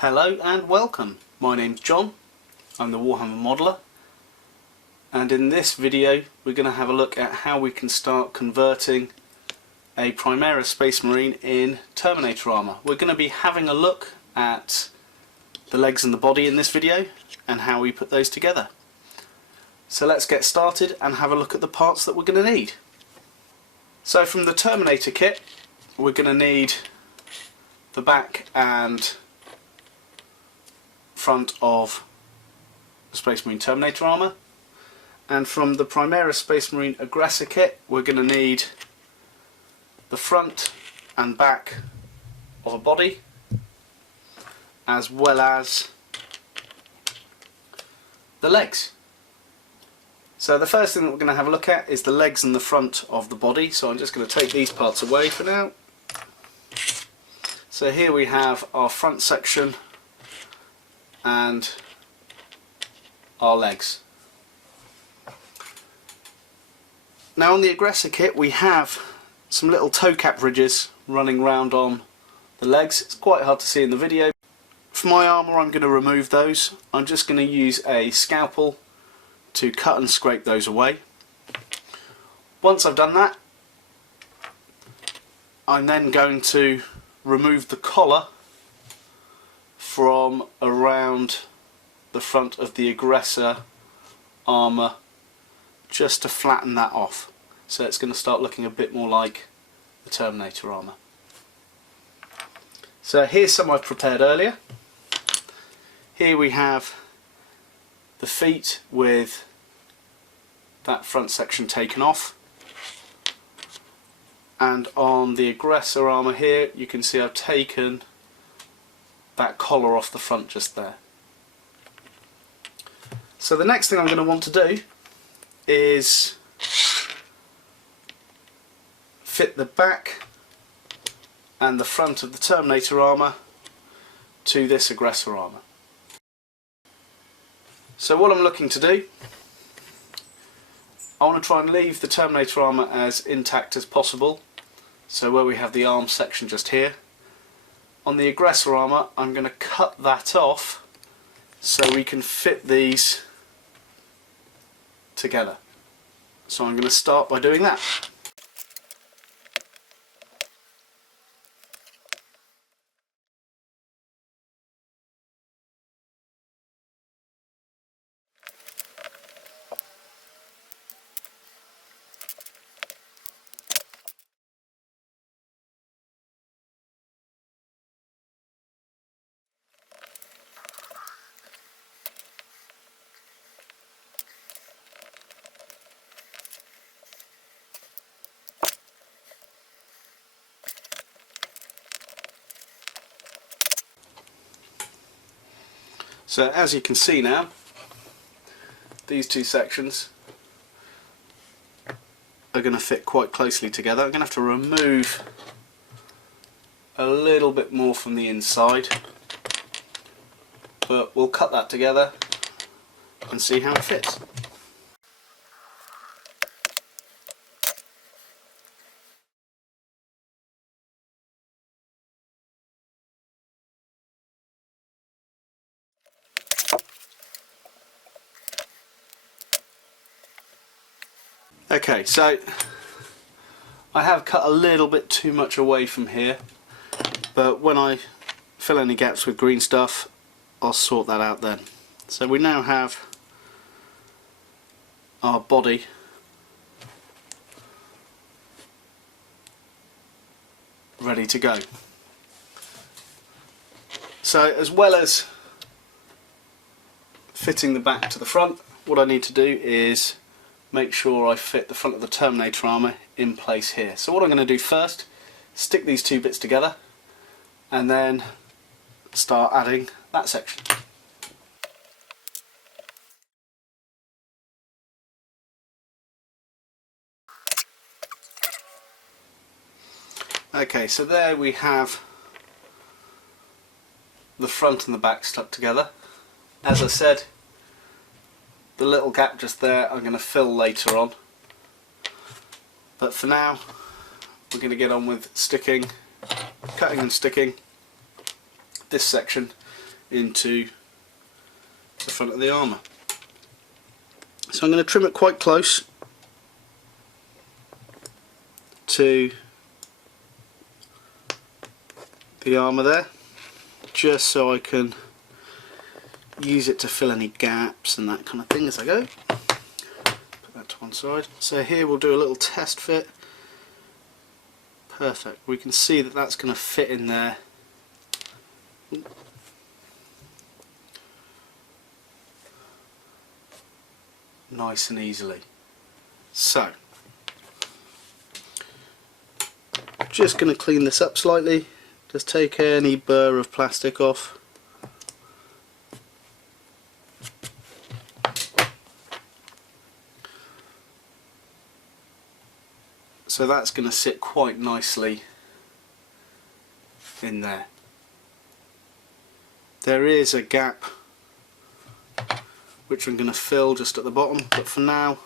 Hello and welcome. My name's John. I'm the Warhammer modeler, and in this video we're going to have a look at how we can start converting a Primaris Space Marine in Terminator armour. We're going to be having a look at the legs and the body in this video and how we put those together. So let's get started and have a look at the parts that we're going to need. So from the Terminator kit we're going to need the back and front of Space Marine Terminator armour, and from the Primaris Space Marine Aggressor kit we're going to need the front and back of a body, as well as the legs. So the first thing that we're going to have a look at is the legs and the front of the body. So I'm just going to take these parts away for now. So here we have our front section and our legs. Now on the Aggressor kit we have some little toe cap ridges running round on the legs. It's quite hard to see in the video. For my armour I'm going to remove those. I'm just going to use a scalpel to cut and scrape those away. Once I've done that, I'm then going to remove the collar from around the front of the Aggressor armour, just to flatten that off, so it's going to start looking a bit more like the Terminator armour. So here's some I've prepared earlier. Here we have the feet with that front section taken off, and on the Aggressor armour here you can see I've taken that collar off the front just there. So the next thing I'm going to want to do is fit the back and the front of the Terminator armour to this Aggressor armour. So what I'm looking to do, I want to try and leave the Terminator armour as intact as possible. So where we have the arm section just here, on the Aggressor armour I'm going to cut that off so we can fit these together. So I'm going to start by doing that. So as you can see now, these two sections are going to fit quite closely together. I'm going to have to remove a little bit more from the inside, but we'll cut that together and see how it fits. Okay, so I have cut a little bit too much away from here, but when I fill any gaps with green stuff I'll sort that out then. So we now have our body ready to go. So as well as fitting the back to the front, what I need to do is make sure I fit the front of the Terminator armour in place here. So what I'm going to do first, stick these two bits together and then start adding that section. Okay, so there we have the front and the back stuck together. As I said, the little gap just there I'm going to fill later on, but for now we're going to get on with cutting and sticking this section into the front of the armour. So I'm going to trim it quite close to the armour there, just so I can use it to fill any gaps and that kind of thing as I go. Put that to one side. So here we'll do a little test fit. Perfect. We can see that that's going to fit in there. Nice and easily. So, just going to clean this up slightly. Just take any burr of plastic off. So that's going to sit quite nicely in there. There is a gap which I'm going to fill just at the bottom, but for now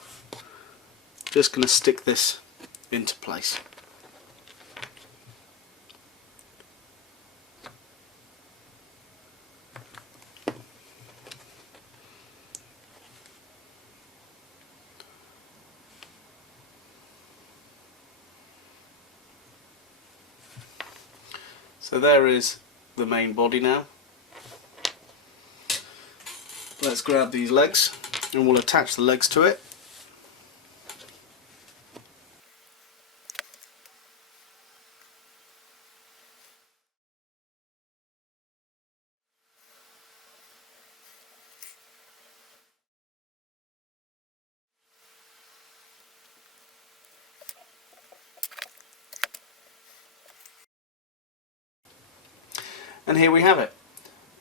just going to stick this into place. So there is the main body now. Let's grab these legs and we'll attach the legs to it. And here we have it.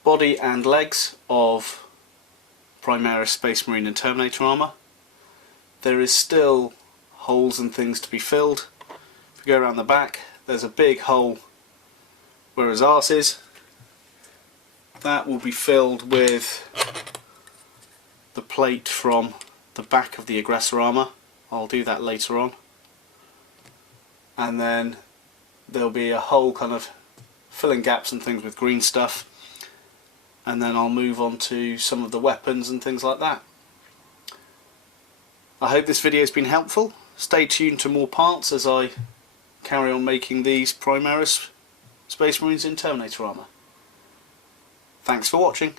Body and legs of Primaris Space Marine and Terminator armour. There is still holes and things to be filled. If we go around the back, there's a big hole where his arse is. That will be filled with the plate from the back of the aggressor armour. I'll do that later on. And then there'll be a hole kind of filling gaps and things with green stuff. And then I'll move on to some of the weapons and things like that. I hope this video has been helpful. Stay tuned to more parts as I carry on making these Primaris Space Marines in Terminator armour. Thanks for watching.